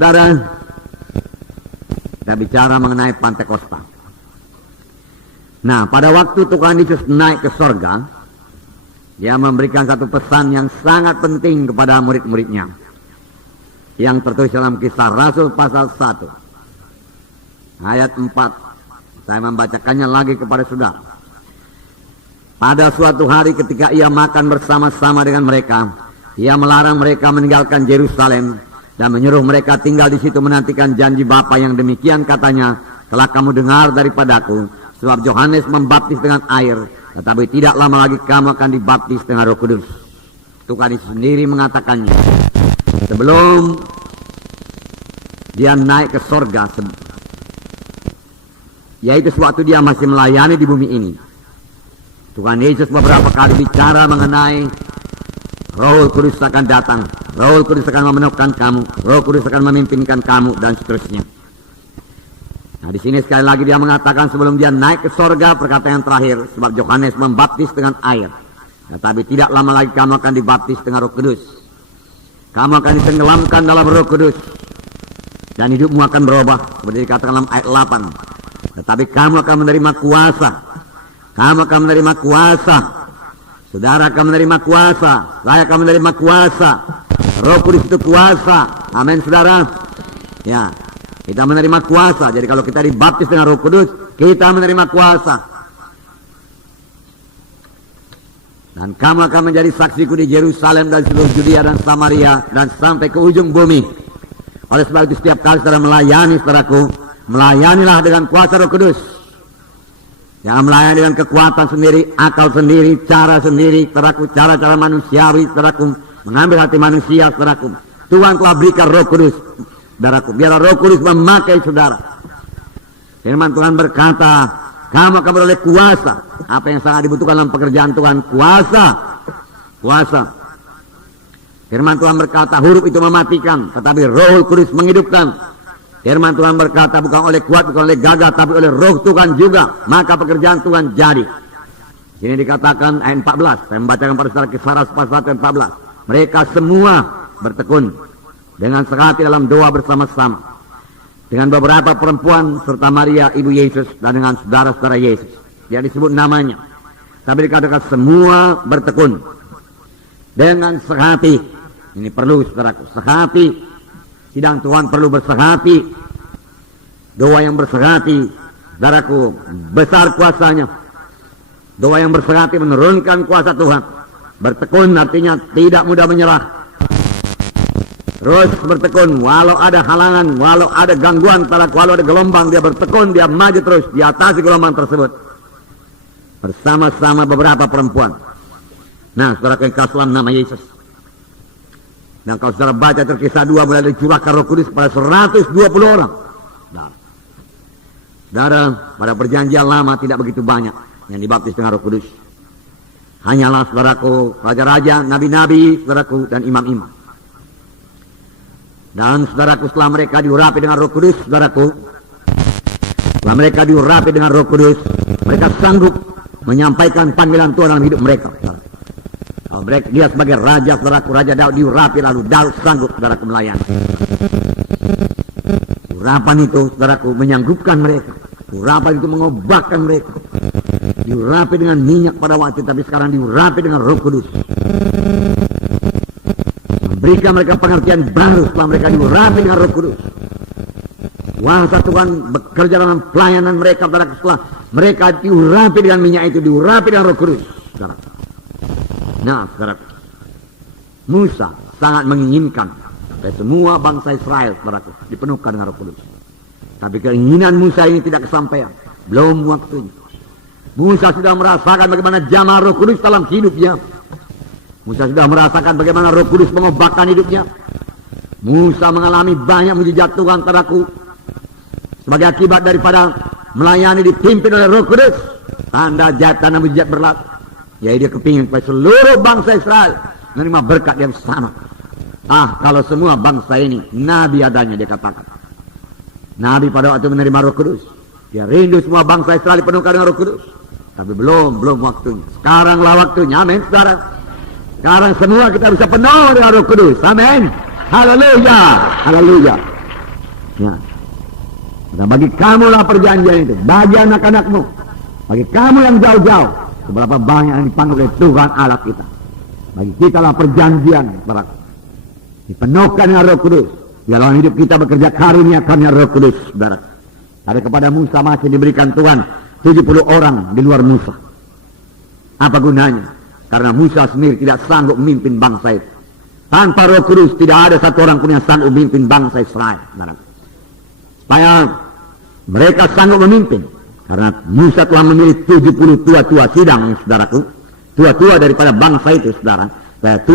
Saudara, kita bicara mengenai Pantekosta. Nah, pada waktu Tuhan Yesus naik ke sorga, Dia memberikan satu pesan yang sangat penting kepada murid-muridnya, yang tertulis dalam Kisah Rasul pasal 1 ayat 4. Saya membacakannya lagi kepada saudara. Pada suatu hari ketika Ia makan bersama-sama dengan mereka, Ia melarang mereka meninggalkan Yerusalem dan menyuruh mereka tinggal di situ menantikan janji Bapa yang demikian katanya, telah kamu dengar daripadaku, sebab Yohanes membaptis dengan air, tetapi tidak lama lagi kamu akan dibaptis dengan Roh Kudus. Tuhan Yesus sendiri mengatakannya sebelum Dia naik ke sorga, yaitu sewaktu Dia masih melayani di bumi ini. Tuhan Yesus beberapa kali bicara mengenai Roh Kudus akan datang, Roh Kudus akan memenuhkan kamu, Roh Kudus akan memimpinkan kamu, dan seterusnya. Nah, di sini sekali lagi Dia mengatakan sebelum Dia naik ke sorga, perkataan yang terakhir, sebab Yohanes membaptis dengan air, tetapi tidak lama lagi kamu akan dibaptis dengan Roh Kudus. Kamu akan ditenggelamkan dalam Roh Kudus, dan hidupmu akan berubah, seperti dikatakan dalam ayat 8. Tetapi kamu akan menerima kuasa. Kamu akan menerima kuasa. Saudara akan menerima kuasa, saya akan menerima kuasa. Roh Kudus itu kuasa. Amin, saudara. Ya, kita menerima kuasa. Jadi kalau kita dibaptis dengan Roh Kudus, kita menerima kuasa. Dan kamu akan menjadi saksiku di Yerusalem dan seluruh Judea dan Samaria dan sampai ke ujung bumi. Oleh sebab itu setiap kali saudara melayani, saudaraku, melayanilah dengan kuasa Roh Kudus. Jangan melayani dengan kekuatan sendiri, akal sendiri, cara sendiri, saudaraku, cara-cara manusiawi, saudaraku, mengambil hati manusia, saudaraku. Tuhan telah berikan Roh Kudus, saudaraku. Biarlah Roh Kudus memakai saudara. Firman Tuhan berkata, kamu akan beroleh kuasa. Apa yang sangat dibutuhkan dalam pekerjaan Tuhan? Kuasa. Kuasa. Firman Tuhan berkata, huruf itu mematikan, tetapi Roh Kudus menghidupkan. Firman Tuhan berkata, bukan oleh kuat, bukan oleh gagah, tapi oleh Roh Tuhan juga, maka pekerjaan Tuhan jadi. Ini dikatakan ayat 14. Saya membacakan pada saudara Kisah Rasul pasal 1 ayat 14. Mereka semua bertekun dengan sehati dalam doa bersama-sama dengan beberapa perempuan serta Maria ibu Yesus dan dengan saudara-saudara Yesus. Dia disebut namanya. Tapi dikatakan semua bertekun dengan sehati. Ini perlu, saudaraku, sehati. Sidang Tuhan perlu bersehati. Doa yang bersehati, saudaraku, besar kuasanya. Doa yang bersehati menurunkan kuasa Tuhan. Bertekun artinya tidak mudah menyerah. Terus bertekun, walau ada halangan, walau ada gangguan, walau ada gelombang, dia bertekun, dia maju terus, di atas gelombang tersebut. Bersama-sama beberapa perempuan. Nah, saudara yang kasih nama Yesus. Dan kalau saudara baca Kisah 2, mulai dicurahkan Roh Kudus pada 120 orang. Saudara, pada perjanjian lama tidak begitu banyak yang dibaptis dengan Roh Kudus. Hanyalah, saudaraku, raja-raja, nabi-nabi, saudaraku, dan imam-imam. Dan saudaraku, setelah mereka diurapi dengan Roh Kudus, saudaraku, setelah mereka diurapi dengan Roh Kudus, mereka sanggup menyampaikan panggilan Tuhan dalam hidup mereka. Kalau mereka, dia sebagai raja, saudaraku, Raja Daud diurapi, lalu Daud sanggup, saudaraku, melayani. Urapan itu, saudaraku, menyanggupkan mereka. Urapan itu mengobatkan mereka. Diurapi dengan minyak pada waktu, tapi sekarang diurapi dengan Roh Kudus. Memberikan mereka pengertian baru setelah mereka diurapi dengan Roh Kudus. Kuasa Tuhan bekerja dalam pelayanan mereka, saudaraku, setelah mereka diurapi dengan minyak itu, diurapi dengan Roh Kudus, saudaraku. Nah, saudaraku, Musa sangat menginginkan supaya semua bangsa Israel, saudaraku, dipenuhkan dengan Roh Kudus. Tapi keinginan Musa ini tidak kesampaian, belum waktunya. Musa sudah merasakan bagaimana jamaah Roh Kudus dalam hidupnya. Musa sudah merasakan bagaimana Roh Kudus mengobatkan hidupnya. Musa mengalami banyak mujizat Tuhan, saudaraku, sebagai akibat daripada melayani dipimpin oleh Roh Kudus. Tanda ajaib, tanda mujizat berlaku. Ya, dia kepingin supaya seluruh bangsa Israel menerima berkat yang sama. Kalau semua bangsa ini nabi adanya, dia katakan. Nabi pada waktu menerima Roh Kudus, dia rindu semua bangsa Israel dipenuhkan dengan Roh Kudus. Tapi belum waktunya. Sekaranglah waktunya, amin, saudara. Sekarang semua kita bisa penuh dengan Roh Kudus, amin. Haleluya, haleluya. Ya. Dan bagi kamulah perjanjian itu, bagi anak-anakmu, bagi kamu yang jauh-jauh, seberapa banyak yang dipanggil oleh Tuhan Allah kita. Bagi kita lah perjanjian, saudara. Dipenuhkan dengan Roh Kudus. Di dalam hidup kita bekerja karunia-karunia Roh Kudus, saudara. Ada kepada Musa masih diberikan Tuhan 70 orang di luar Musa. Apa gunanya? Karena Musa sendiri tidak sanggup memimpin bangsa itu. Tanpa Roh Kudus tidak ada satu orang pun yang sanggup memimpin bangsa Israel, saudara. Supaya mereka sanggup memimpin, karena Musa telah memilih 70 tua-tua sidang, saudaraku, tua-tua daripada bangsa itu, saudara. 70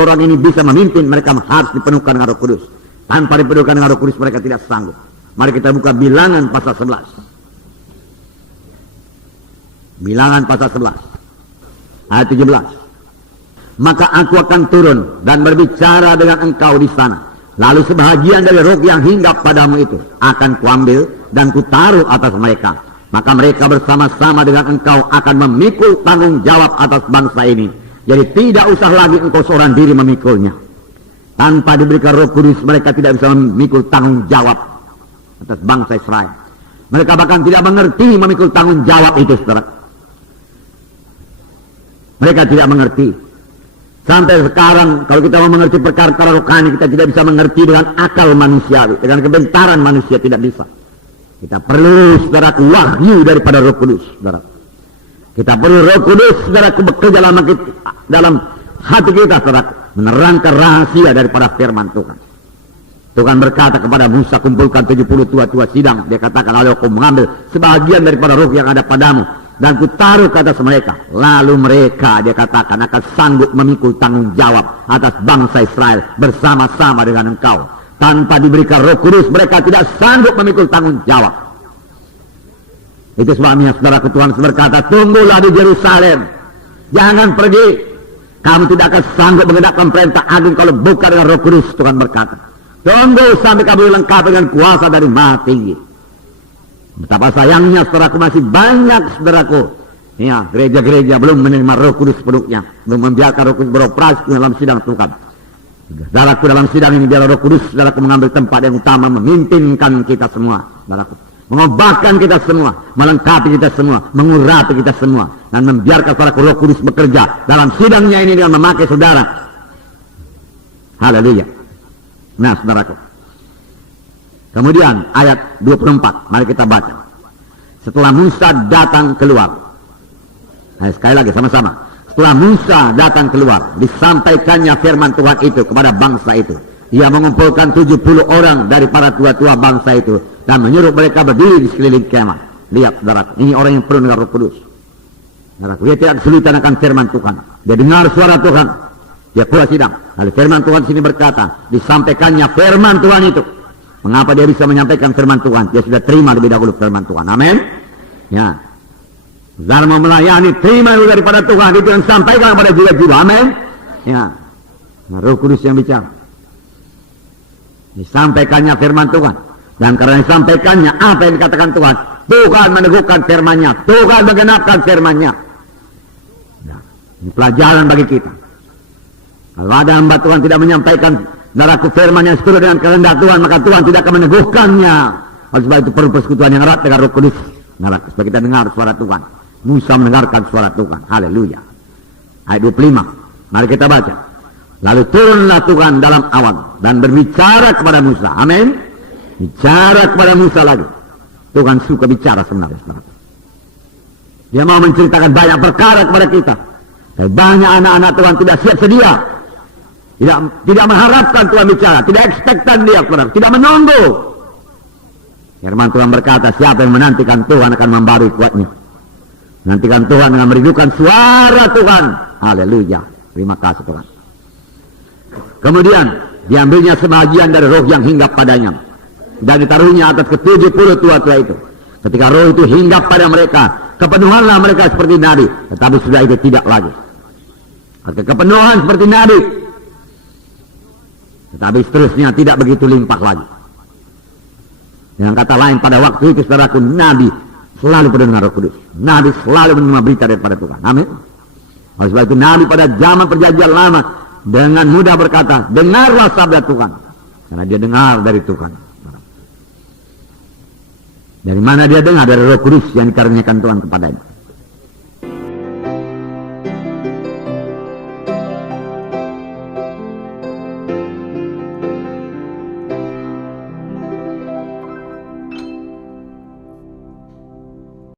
orang ini bisa memimpin, mereka harus dipenuhkan dengan Roh Kudus. Tanpa dipenuhkan dengan Roh Kudus mereka tidak sanggup. Mari kita buka Bilangan pasal 11. Bilangan pasal 11 ayat 17. Maka aku akan turun dan berbicara dengan engkau di sana. Lalu sebahagian dari roh yang hinggap padamu itu akan kuambil dan kutaruh atas mereka. Maka mereka bersama-sama dengan engkau akan memikul tanggung jawab atas bangsa ini. Jadi tidak usah lagi engkau seorang diri memikulnya. Tanpa diberikan Roh Kudus mereka tidak bisa memikul tanggung jawab atas bangsa Israel. Mereka bahkan tidak mengerti memikul tanggung jawab itu, saudara. Mereka tidak mengerti. Sampai sekarang kalau kita mau mengerti perkara-perkara rohani, kita tidak bisa mengerti dengan akal manusiawi, dengan kebentaran manusia tidak bisa. Kita perlu, saudaraku, wahyu daripada Roh Kudus, saudara. Kita perlu Roh Kudus, saudaraku, bekerja dalam hati kita, saudara, menerangkan rahasia daripada firman Tuhan. Tuhan berkata kepada Musa, kumpulkan 70 tua-tua sidang. Dia katakan, lalu aku mengambil sebagian daripada roh yang ada padamu dan kutaruh ke atas mereka. Lalu mereka, dia katakan, akan sanggup memikul tanggung jawab atas bangsa Israel bersama-sama dengan engkau. Tanpa diberikan Roh Kudus mereka tidak sanggup memikul tanggung jawab. Itu sebabnya saudaraku, Tuhan berkata, tunggulah di Yerusalem, jangan pergi. Kamu tidak akan sanggup menegakkan perintah agung kalau bukan dengan Roh Kudus. Tuhan berkata, tunggu sampai kamu lengkap dengan kuasa dari Maha Tinggi. Betapa sayangnya saudaraku, masih banyak saudaraku, ya, gereja-gereja belum menerima Roh Kudus sepenuhnya, belum membiarkan Roh Kudus beroperasi dalam sidang Tuhan. Saudaraku, dalam sidang ini biar Roh Kudus, saudaraku, mengambil tempat yang utama, memimpinkan kita semua, saudaraku, mengobahkan kita semua, melengkapi kita semua, mengurapi kita semua, dan membiarkan saudaraku Roh Kudus bekerja dalam sidangnya ini dengan memakai saudara. Haleluya. Nah, saudaraku, kemudian ayat 24, mari kita baca. Setelah Musa datang keluar, sekali lagi sama-sama. Setelah Musa datang keluar, disampaikannya firman Tuhan itu kepada bangsa itu. Ia mengumpulkan 70 orang dari para tua-tua bangsa itu dan menyuruh mereka berdiri di sekeliling kemah. Lihat, saudaraku, ini orang yang penuh dengan Roh Kudus. Saudaraku, dia tidak kesulitan akan firman Tuhan. Dia dengar suara Tuhan, dia pula sidang. Lalu firman Tuhan sini berkata, disampaikannya firman Tuhan itu. Mengapa dia bisa menyampaikan firman Tuhan? Dia sudah terima lebih dahulu firman Tuhan. Amin. Ya. Saudara mau melayani, terima dulu daripada Tuhan, itu yang sampaikan kepada jiwa-jiwa. Amin. Ya. Nah, Roh Kudus yang bicara. Disampaikannya firman Tuhan. Dan karena disampaikannya, apa yang dikatakan Tuhan? Tuhan meneguhkan firman-Nya. Tuhan menggenapkan firman-Nya. Nah, ini pelajaran bagi kita. Kalau ada hamba Tuhan tidak menyampaikan saudaraku firman yang seturut dengan kehendak Tuhan, maka Tuhan tidak akan meneguhkannya. Oleh sebab itu perlu persekutuan yang erat dengan Roh Kudus. Supaya kita dengar suara Tuhan. Musa mendengarkan suara Tuhan. Haleluya. Ayat 25. Mari kita baca. Lalu turunlah Tuhan dalam awan dan berbicara kepada Musa. Amin. Bicara kepada Musa lagi. Tuhan suka bicara sebenarnya. Dia mau menceritakan banyak perkara kepada kita. Tapi banyak anak-anak Tuhan tidak siap sedia. Tidak mengharapkan Tuhan bicara. Tidak ekspektan dia, tidak menunggu. Firman Tuhan berkata, siapa yang menantikan Tuhan akan membarui kuatnya. Nantikan Tuhan dengan merindukan suara Tuhan. Haleluya. Terima kasih Tuhan. Kemudian diambilnya sebagian dari roh yang hinggap padanya dan ditaruhnya atas ke-70 tua-tua itu. Ketika roh itu hinggap pada mereka, kepenuhanlah mereka seperti nabi. Tetapi sudah itu tidak lagi. Kepenuhan seperti nabi, tetapi seterusnya tidak begitu limpah lagi. Dengan kata lain, pada waktu itu saudaraku, nabi selalu penuh dengan Roh Kudus. Nabi selalu menerima berita daripada Tuhan. Amin. Oleh sebab itu nabi pada zaman perjanjian lama dengan mudah berkata, dengarlah sabda Tuhan. Karena dia dengar dari Tuhan. Dari mana dia dengar? Dari Roh Kudus yang dikaruniakan Tuhan kepadanya.